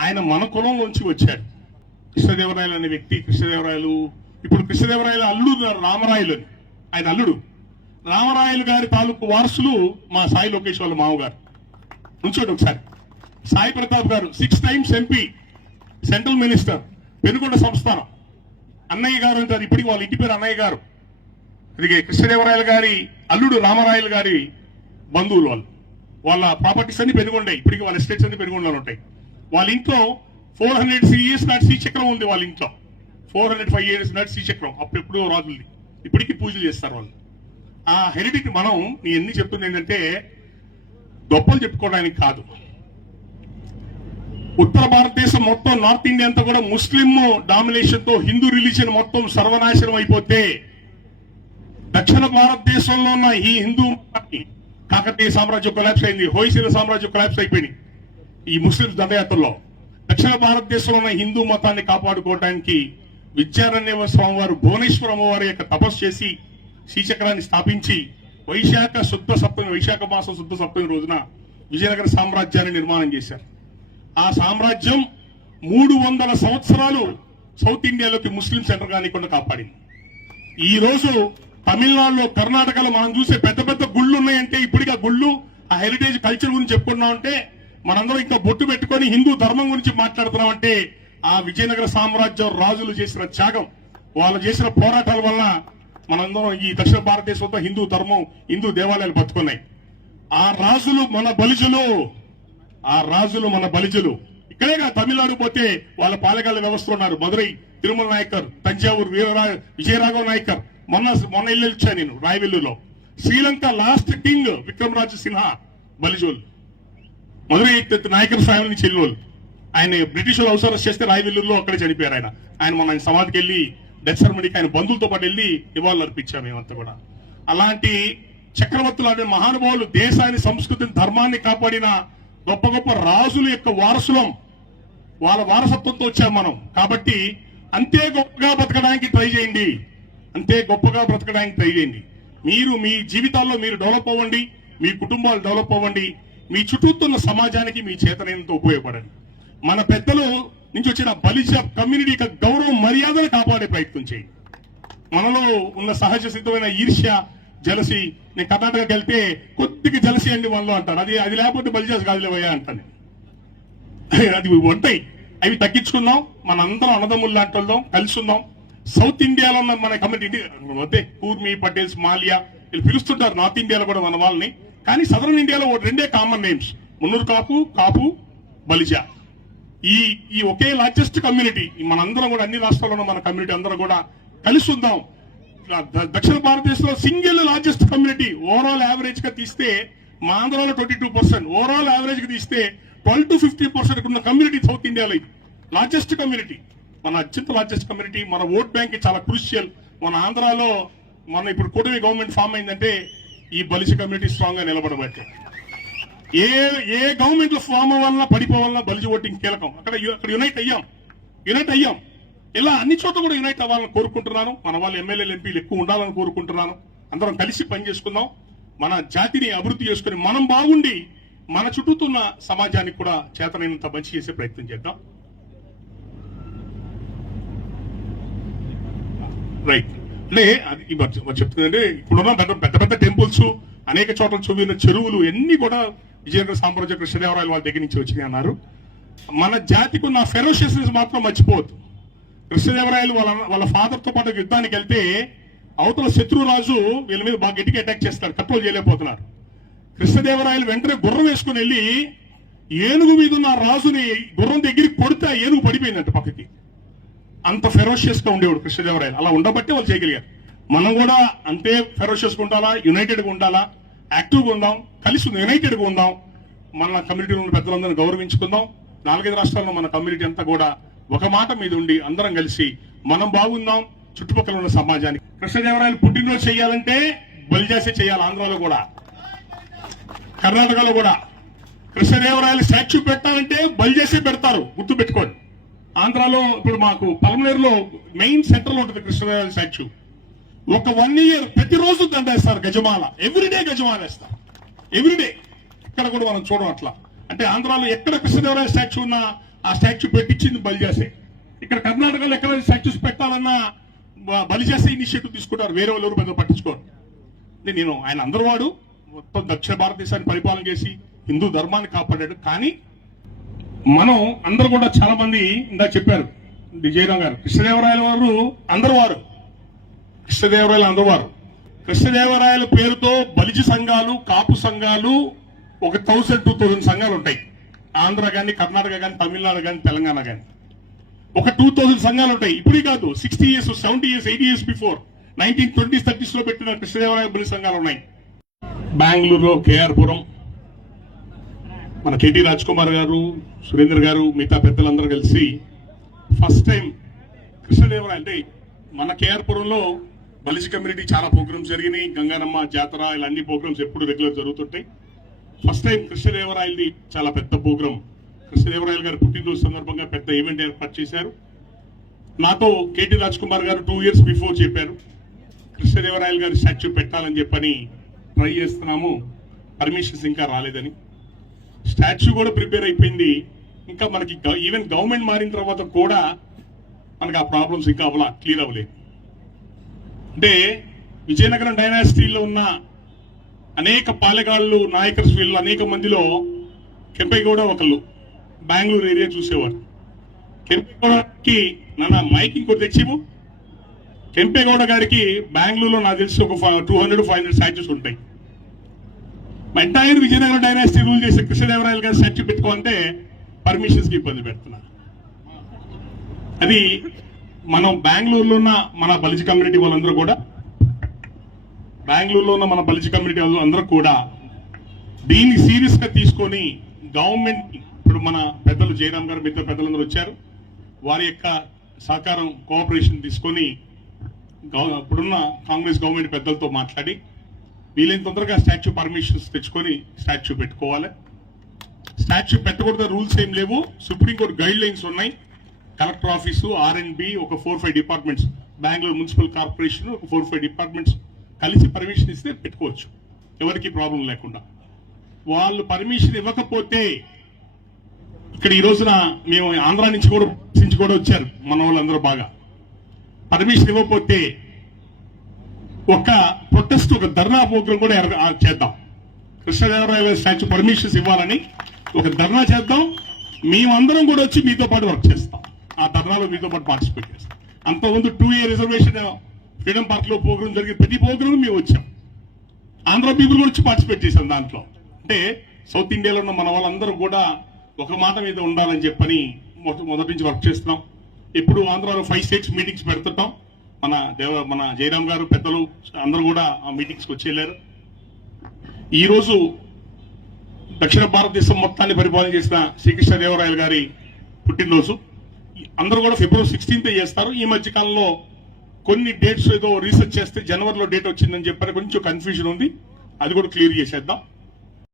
ఆయన మన కులంలోంచి వచ్చాడు. కృష్ణదేవరాయలు అనే వ్యక్తి కృష్ణదేవరాయలు ఇప్పుడు కృష్ణదేవరాయలు అల్లుడు రామరాయలు అని. ఆయన అల్లుడు. రామరాయలు గారి తాలూకు వారసులు మా సాయి లోకేష్ వాళ్ళ మామగారు. ఉంచోండి ఒకసారి. సాయి ప్రతాప్ గారు six times MP central minister Penukonda సంస్థానం. అన్నయ్య గారు అంటారు ఇప్పటికి వాళ్ళ ఇంటి పేరు అన్నయ్య గారు. అందుకే కృష్ణదేవరాయలు గారి అల్లుడు రామరాయలు గారి బంధువులు వాళ్ళు. వాళ్ళ ప్రాపర్టీస్ అన్ని పెనుగొండాయి. ఇప్పటికి వాళ్ళ ఎస్టేట్స్ అన్ని పెనుగొండలో ఉంటాయి. వాళ్ళ ఇంట్లో ఫోర్ హండ్రెడ్ ఇయర్స్ నాటి శ్రీచక్రం ఉంది వాళ్ళ ఇంట్లో. ఫోర్ హండ్రెడ్ ఫైవ్ ఇయర్స్ నాటి శ్రీచక్రం అప్పుడెప్పుడో రాజుల్ని. ఇప్పటికీ పూజలు చేస్తారు వాళ్ళు. ఆ హెరిడిటీ మనం నీ ఎన్ని చెప్తుంది ఏంటంటే గొప్పలు చెప్పుకోవడానికి కాదు. ఉత్తర భారతదేశం మొత్తం నార్త్ ఇండియా అంతా కూడా ముస్లిం డామినేషన్తో హిందూ రిలీజియన్ మొత్తం సర్వనాశనం అయిపోతే దక్షిణ భారతదేశంలో ఉన్న ఈ హిందూ కాకతీయ సామ్రాజ్యం కొలాప్స్ అయింది హోయసీల సామ్రాజ్యం కొలాప్స్ అయిపోయింది. ఈ ముస్లిం దండయాత్రలో దక్షిణ భారతదేశంలో ఉన్న హిందూ మతాన్ని కాపాడుకోవడానికి విద్యారణ్య స్వామి వారు భువనేశ్వర అమ్మవారి యొక్క తపస్సు చేసి శ్రీచక్రాన్ని స్థాపించి వైశాఖ శుద్ధ సప్తమి వైశాఖ మాసం శుద్ధ సప్తమి రోజున విజయనగర సామ్రాజ్యాన్ని నిర్మాణం చేశారు. ఆ సామ్రాజ్యం మూడు వందల సంవత్సరాలు సౌత్ ఇండియాలోకి ముస్లిం సెంటర్ కానికుండా కాపాడింది. ఈ రోజు తమిళనాడులో కర్ణాటకలో మనం చూసే పెద్ద పెద్ద గుళ్ళు ఉన్నాయంటే ఇప్పటికీ ఆ గుళ్ళు ఆ హెరిటేజ్ కల్చర్ గురించి చెప్పుకున్నాం అంటే మనందరం ఇంకా బొట్టు పెట్టుకొని హిందూ ధర్మం గురించి మాట్లాడుతున్నాం అంటే ఆ విజయనగర సామ్రాజ్యం రాజులు చేసిన త్యాగం వాళ్ళు చేసిన పోరాటాల వల్ల మనందరం ఈ దక్షిణ భారతదేశంతో హిందూ ధర్మం హిందూ దేవాలయాలు బతుకున్నాయి. ఆ రాజులు మన బలిజులు ఆ రాజులు మన బలిజులు. ఇక్కడేగా తమిళనాడు పోతే వాళ్ళ పాలకాల వ్యవస్థ ఉన్నారు. మదురై తిరుమల నాయకర్ తంజావూరు వీరరా విజయరాఘవ నాయకర్. మొన్న మొన్న ఇల్లు వచ్చాను నేను రాయవెల్లులో శ్రీలంక లాస్ట్ కింగ్ విక్రమరాజు సిన్హా బలిజోలు మధురై నాయకుల సాయం నుంచి వెళ్ళినోళ్ళు ఆయన బ్రిటిష్ వాళ్ళు అవసరం చేస్తే రాయవెల్లూరులో అక్కడే చనిపోయారు ఆయన. ఆయన మొన్న ఆయన సమాధికి వెళ్ళి డెత్ సెరమనీకి ఆయన బంధువులతో పాటు వెళ్ళి నివాళులు అర్పించాము మేమంతా కూడా. అలాంటి చక్రవర్తులు అనే మహానుభావులు దేశాన్ని సంస్కృతిని ధర్మాన్ని కాపాడిన గొప్ప గొప్ప రాజుల యొక్క వారసులం. వాళ్ళ వారసత్వంతో వచ్చాం మనం. కాబట్టి అంతే గొప్పగా బ్రతకడానికి ట్రై చేయండి. అంతే గొప్పగా బ్రతకడానికి ట్రై చేయండి. మీరు మీ జీవితాల్లో మీరు డెవలప్ అవ్వండి. మీ కుటుంబాలు డెవలప్ అవ్వండి. మీ చుట్టూతున్న సమాజానికి మీ చేతనైనంత ఉపయోగపడండి. మన పెద్దలు నుంచి వచ్చిన బలిజ కమ్యూనిటీ యొక్క గౌరవం మర్యాదను కాపాడే ప్రయత్నం చేయండి. మనలో ఉన్న సహజ సిద్ధమైన ఈర్ష్య జలసి నేను కర్ణాటకకి వెళ్తే కొద్దిగా జలసి అండి మనలో అంటారు. అది అది లేకపోతే బలిజాస్ కాదులేవయ్యా అంటాను అది ఉంటాయి. అవి తగ్గించుకుందాం మనందరం అన్నదమ్ములు లాంటి వాళ్ళం కలిసి ఉందాం సౌత్ ఇండియాలో ఉన్న మన కమ్యూనిటీ వద్దే కూర్మి పటేల్స్ మాలియా వీళ్ళు పిలుస్తుంటారు. నార్త్ ఇండియాలో కూడా మన వాళ్ళని. కానీ సదరన్ ఇండియాలో రెండే కామన్ నేమ్స్ మున్నూరు కాపు కాపు బలిజా. ఈ ఈ ఒకే లార్జెస్ట్ కమ్యూనిటీ మనందరం కూడా అన్ని రాష్ట్రాల్లో మన కమ్యూనిటీ అందరం కూడా కలిసి ఉందాం. ద- దక్షిణ భారతదేశంలో సింగిల్ లార్జెస్ట్ కమ్యూనిటీ ఓవరాల్ యావరేజ్గా తీస్తే మా ఆంధ్రాలో ట్వంటీ టూ పర్సెంట్ ఓవరాల్ యావరేజ్గా తీస్తే ట్వెల్వ్ టు ఫిఫ్టీ పర్సెంట్ ఉన్న కమ్యూనిటీ సౌత్ ఇండియాలో ఇది. లార్జెస్ట్ కమ్యూనిటీ మన అత్యంత లార్జెస్ట్ కమ్యూనిటీ మన ఓట్ బ్యాంక్ చాలా క్రూషియల్ మన ఆంధ్రాలో మన ఇప్పుడు కూటమి గవర్నమెంట్ ఫామ్ అయిందంటే ఈ బలిసి కమ్యూనిటీ స్ట్రాంగ్గా నిలబడబట్టే. ఏ ఏ గవర్నమెంట్ ఫామ్ వల్ల పడిపోవాలన్నా బలిజి ఓటింగ్ కీలకం? అక్కడ అక్కడ యునైట్ అయ్యాం. యునైట్ అయ్యాం. ఇలా అన్ని చోట్ల కూడా యునైట్ అవ్వాలని కోరుకుంటున్నాను. మన వాళ్ళు ఎమ్మెల్యేలు ఎంపీలు ఎక్కువ ఉండాలని కోరుకుంటున్నాను. అందరం కలిసి పనిచేసుకుందాం మన జాతిని అభివృద్ధి చేసుకుని మనం బాగుండి మన చుట్టూతున్న సమాజానికి కూడా చేతనైనంత మంచి చేసే ప్రయత్నం చేద్దాం. రైట్ అంటే అది చెప్తుందంటే ఇప్పుడున్న పెద్ద పెద్ద పెద్ద టెంపుల్స్ అనేక చోట్ల చూపిన చెరువులు ఎన్ని కూడా విజయనగర సామ్రాజ్య కృష్ణదేవరాయలు వాళ్ళ దగ్గర నుంచి వచ్చినాయి అన్నారు. మన జాతికి ఉన్న ఫెరోషియస్నెస్ మాత్రం మర్చిపోవద్దు. కృష్ణదేవరాయలు వాళ్ళ వాళ్ళ ఫాదర్తో పాటు యుద్ధానికి వెళ్తే అవతల శత్రురాజు వీళ్ళ మీద బాగా గట్టిగా అటాక్ చేస్తారు కంట్రోల్ చేయలేకపోతున్నారు. కృష్ణదేవరాయలు వెంటనే గుర్రం వేసుకుని వెళ్ళి ఏనుగు మీద ఉన్న రాజుని గుర్రం దగ్గరికి కొడితే ఆ ఏనుగు పడిపోయిందంట పక్కకి. అంత ఫెరోషియస్గా ఉండేవాడు కృష్ణదేవరాయలు. అలా ఉండబట్టే వాళ్ళు చేయగలిగారు. మనం కూడా అంతే ఫెరోషియస్గా ఉండాలా యునైటెడ్గా ఉండాలా యాక్టివ్గా ఉందాం కలిసి యునైటెడ్గా ఉందాం మన కమ్యూనిటీలో ఉన్న పెద్దలందరినీ గౌరవించుకుందాం. నాలుగైదు రాష్ట్రాల్లో మన కమ్యూనిటీ అంతా కూడా ఒక మాట మీద ఉండి అందరం కలిసి మనం బాగుందాం చుట్టుపక్కల ఉన్న సమాజానికి. కృష్ణదేవరాయలు పుట్టినరోజు చేయాలంటే బలి చేసే చేయాలి ఆంధ్రాలో కూడా. కర్ణాటకలో కూడా. కృష్ణదేవరాయలు స్టాచ్యూ పెట్టాలంటే బలిజేసే పెడతారు. గుర్తు ఆంధ్రాలో ఇప్పుడు మాకు పలమనేరులో మెయిన్ సెంటర్లో ఉంటుంది కృష్ణదేవరాయల స్టాచ్యూ. ఒక వన్ ఇయర్ ప్రతిరోజు దండేస్తారు గజమాల. ఎవ్రీడే గజమాల వేస్తారు ఎవ్రీడే ఇక్కడ కూడా మనం చూడం అట్లా. అంటే ఆంధ్రాలో ఎక్కడ కృష్ణదేవరాయ స్టాచ్యూ ఉన్నా ఆ స్టాచ్యూ పెట్టించింది బలిజాసే. ఇక్కడ కర్ణాటకలో ఎక్కడ స్టాచ్యూస్ పెట్టాలన్నా బలిజాసే ఇనిషియేటివ్ తీసుకుంటారు. వేరే వాళ్ళు ఎవరు పెద్ద పట్టించుకోరు. నేను ఆయన అందరు వాడు మొత్తం దక్షిణ భారతదేశాన్ని పరిపాలన చేసి హిందూ ధర్మాన్ని కాపాడాడు. కానీ మనం అందరూ కూడా చాలా మంది ఇందాక చెప్పారు. డి. జయరాం గారు. కృష్ణదేవరాయల వారు అందరు వారు. కృష్ణదేవరాయలు అందరు వారు. కృష్ణదేవరాయల పేరుతో బలిజి సంఘాలు కాపు సంఘాలు ఒక థౌసండ్ టూ థౌసండ్ సంఘాలు ఉంటాయి. ఆంధ్ర కానీ కర్ణాటక కానీ తమిళనాడు కానీ తెలంగాణ కానీ ఒక టూ థౌసండ్ సంఘాలు ఉంటాయి. ఇప్పుడే కాదు sixty years seventy years eighty years before. Nineteen twenties థర్టీస్లో పెట్టిన కృష్ణదేవరాయ బలి సంఘాలు ఉన్నాయి. బెంగళూరులో కేఆర్పురం మన కేటీ రాజ్ కుమార్ గారు సురేందర్ గారు మిగతా పెద్దలందరూ కలిసి ఫస్ట్ టైం కృష్ణదేవరాయ అంటే మన కేఆర్ పురంలో కమ్యూనిటీ చాలా ప్రోగ్రామ్స్ జరిగినాయి. గంగారమ్మ జాతర ఇలా అన్ని ప్రోగ్రామ్స్ ఎప్పుడు రెగ్యులర్ జరుగుతుంటాయి. ఫస్ట్ టైం కృష్ణదేవరాయలది చాలా పెద్ద ప్రోగ్రామ్. కృష్ణదేవరాయలు గారు పుట్టినరోజు సందర్భంగా పెద్ద ఈవెంట్ ఏర్పాటు చేశారు. నాతో కేటీ రాజ్ కుమార్ గారు టూ ఇయర్స్ బిఫోర్ చెప్పారు. కృష్ణదేవరాయలు గారి స్టాచ్యూ పెట్టాలని చెప్పని ట్రై చేస్తున్నాము. పర్మిషన్స్ ఇంకా రాలేదని. స్టాచ్యూ కూడా ప్రిపేర్ అయిపోయింది. ఇంకా మనకి ఈవెన్ గవర్నమెంట్ మారిన తర్వాత కూడా మనకి ఆ ప్రాబ్లమ్స్ ఇంకా అవ్వలా క్లియర్ అవ్వలేదు. అంటే విజయనగరం డైనాసిటీలో ఉన్న అనేక పాలెగాళ్ళు నాయకర్స్ వీళ్ళు అనేక మందిలో కెంపేగౌడ ఒకళ్ళు బెంగళూరు ఏరియా చూసేవారు. కెంపేగౌడకి నాన్న మైక్ ఇంకోటి తెచ్చివు కెంపేగౌడ గారికి బెంగళూరులో నాకు తెలిసి ఒక two hundred five hundred statues ఉంటాయి. ఎంటైర్ విజయనగరం డైనాసిటీ రూల్ చేసే కృష్ణదేవరాయలు గారు స్టాచ్యూ పెట్టుకోవాలంటే పర్మిషన్స్కి ఇబ్బంది పెడుతున్నా. అది మనం బెంగళూరులో ఉన్న మన బలిజ కమ్యూనిటీ వాళ్ళందరూ కూడా బెంగళూరులో ఉన్న మన బలిజ కమ్యూనిటీ వాళ్ళు అందరూ కూడా దీన్ని సీరియస్గా తీసుకొని గవర్నమెంట్ ఇప్పుడు మన పెద్దలు జయరామ్ గారు మిగతా పెద్దలందరూ వచ్చారు. వారి యొక్క సహకారం కోఆపరేషన్ తీసుకొని గవ- ఇప్పుడున్న కాంగ్రెస్ గవర్నమెంట్ పెద్దలతో మాట్లాడి వీలైన తొందరగా స్టాచ్యూ పర్మిషన్స్ తెచ్చుకొని స్టాచ్యూ పెట్టుకోవాలి. స్టాచ్యూ పెట్టకూడదు రూల్స్ ఏం లేవు. సుప్రీంకోర్టు గైడ్ లైన్స్ ఉన్నాయి. కలెక్టర్ ఆఫీసు ఆర్ బి ఒక four five departments. Bengaluru municipal corporation ఒక ఫోర్ ఫైవ్ డిపార్ట్మెంట్స్. కలిసి పర్మిషన్ ఇస్తే పెట్టుకోవచ్చు. ఎవరికి ప్రాబ్లం లేకుండా. వాళ్ళు పర్మిషన్ ఇవ్వకపోతే ఇక్కడ ఈ రోజున మేము ఆంధ్ర నుంచి కూడా నుంచి కూడా వచ్చారు. మన వాళ్ళందరూ బాగా. పర్మిషన్ ఇవ్వకపోతే ఒక ప్రొటెస్ట్ ఒక ధర్నా ప్రోగ్రాం కూడా చేద్దాం. కృష్ణదేవరాయ స్టాచ్యూ పర్మిషన్స్ ఇవ్వాలని ఒక ధర్నా చేద్దాం. మేమందరం కూడా వచ్చి మీతో పాటు వర్క్ చేస్తాం. ఆ ధర్నాలో మీతో పాటు పార్టిసిపేట్ చేస్తాం. అంతకుముందు టూ ఇయర్ రిజర్వేషన్ ఫ్రీడమ్ పార్క్లో ప్రోగ్రామ్ జరిగిన ప్రతి ప్రోగ్రామ్ మేము వచ్చాం. ఆంధ్ర పీపుల్ కూడా వచ్చి పార్టిసిపేట్ చేశాం దాంట్లో. అంటే సౌత్ ఇండియాలో ఉన్న మన వాళ్ళందరూ కూడా ఒక మాట మీద ఉండాలని చెప్పని మొదటి నుంచి వర్క్ చేస్తున్నాం. ఇప్పుడు ఆంధ్రాలో ఫైవ్ స్టేట్స్ మీటింగ్స్ పెడుతుంటాం. మన దేవ మన జయరాం గారు పెద్దలు అందరూ కూడా ఆ మీటింగ్స్కి వచ్చి వెళ్ళారు. ఈరోజు దక్షిణ భారతదేశం మొత్తాన్ని పరిపాలన చేసిన శ్రీకృష్ణదేవరాయలు గారి పుట్టినరోజు. అందరూ కూడా ఫిబ్రవరి సిక్స్టీన్త్ చేస్తారు. ఈ మధ్య కాలంలో కొన్ని డేట్స్ ఏదో రీసెర్చ్ చేస్తే జనవరిలో డేట్ వచ్చిందని చెప్పారు. కొంచెం కన్ఫ్యూజన్ ఉంది. అది కూడా క్లియర్ చేసేద్దాం.